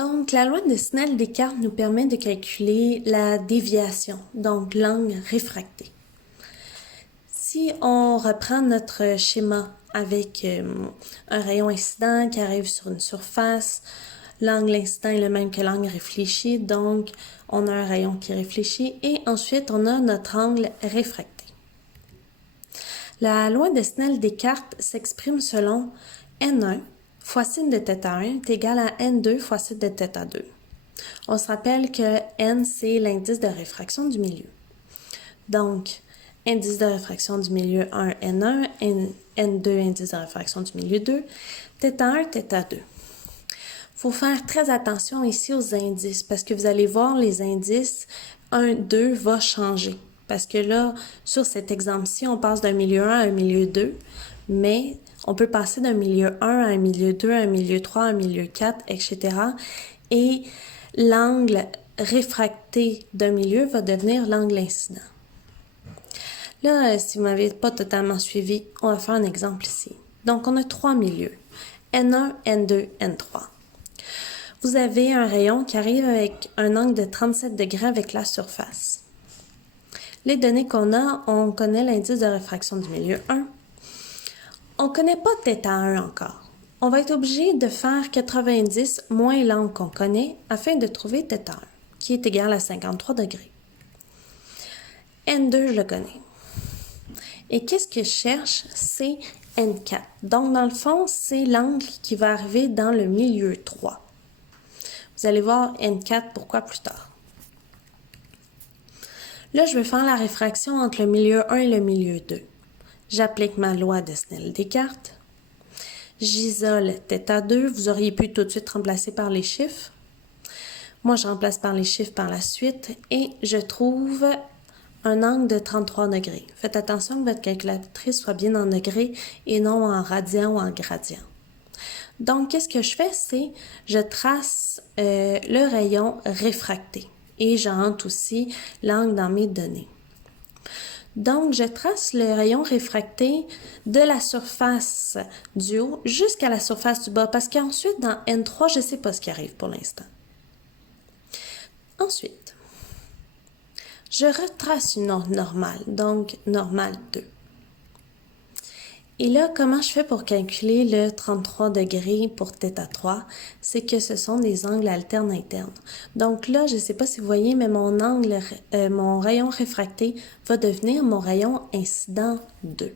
Donc, la loi de Snell-Descartes nous permet de calculer la déviation, donc l'angle réfracté. Si on reprend notre schéma avec un rayon incident qui arrive sur une surface, l'angle incident est le même que l'angle réfléchi, donc on a un rayon qui réfléchit et ensuite on a notre angle réfracté. La loi de Snell-Descartes s'exprime selon N1 fois sin de θ1 est égal à N2 fois sin de θ2. On se rappelle que N, c'est l'indice de réfraction du milieu. Donc, indice de réfraction du milieu 1, N1, N2, indice de réfraction du milieu 2, θ1, θ2. Il faut faire très attention ici aux indices parce que vous allez voir les indices 1, 2 va changer. Parce que là, sur cet exemple-ci, on passe d'un milieu 1 à un milieu 2, mais on peut passer d'un milieu 1 à un milieu 2, à un milieu 3, à un milieu 4, etc. Et l'angle réfracté d'un milieu va devenir l'angle incident. Là, si vous ne m'avez pas totalement suivi, on va faire un exemple ici. Donc, on a trois milieux, N1, N2, N3. Vous avez un rayon qui arrive avec un angle de 37 degrés avec la surface. Les données qu'on a, on connaît l'indice de réfraction du milieu 1. On ne connaît pas θ1 encore. On va être obligé de faire 90 moins l'angle qu'on connaît afin de trouver θ1, qui est égal à 53 degrés. N2, je le connais. Et qu'est-ce que je cherche? C'est N4. Donc, dans le fond, c'est l'angle qui va arriver dans le milieu 3. Vous allez voir N4, pourquoi plus tard. Là, je vais faire la réfraction entre le milieu 1 et le milieu 2. J'applique ma loi de Snell-Descartes. J'isole θ2. Vous auriez pu tout de suite remplacer par les chiffres. Moi, je remplace par les chiffres par la suite et je trouve un angle de 33 degrés. Faites attention que votre calculatrice soit bien en degrés et non en radian ou en gradient. Donc, qu'est-ce que je fais? C'est je trace le rayon réfracté et j'entre aussi l'angle dans mes données. Donc, je trace le rayon réfracté de la surface du haut jusqu'à la surface du bas parce qu'ensuite, dans N3, je ne sais pas ce qui arrive pour l'instant. Ensuite, je retrace une onde normale, donc normale 2. Et là, comment je fais pour calculer le 33 degrés pour θ3? C'est que ce sont des angles alternes internes. Donc là, je ne sais pas si vous voyez, mais mon rayon réfracté va devenir mon rayon incident 2.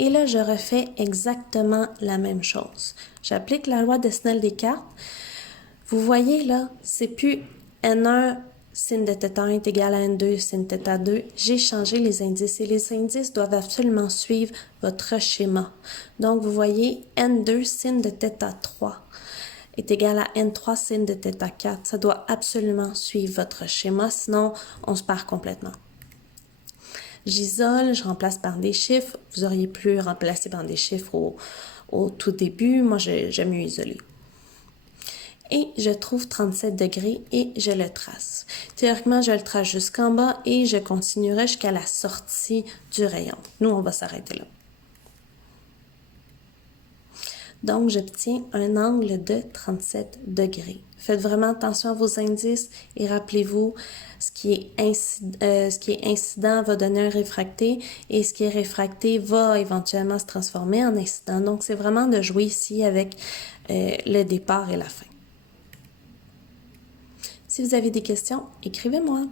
Et là, je refais exactement la même chose. J'applique la loi de Snell-Descartes. Vous voyez là, c'est plus N1 sin de θ1 est égal à N2 sin θ2. J'ai changé les indices et les indices doivent absolument suivre votre schéma. Donc, vous voyez, N2 sin de θ3 est égal à N3 sin de θ4. Ça doit absolument suivre votre schéma, sinon on se perd complètement. J'isole, je remplace par des chiffres. Vous auriez pu remplacer par des chiffres au tout début. Moi, j'aime mieux isoler. Et je trouve 37 degrés et je le trace. Théoriquement, je le trace jusqu'en bas et je continuerai jusqu'à la sortie du rayon. Nous, on va s'arrêter là. Donc, j'obtiens un angle de 37 degrés. Faites vraiment attention à vos indices et rappelez-vous, ce qui est incident va donner un réfracté et ce qui est réfracté va éventuellement se transformer en incident. Donc, c'est vraiment de jouer ici avec le départ et la fin. Si vous avez des questions, écrivez-moi.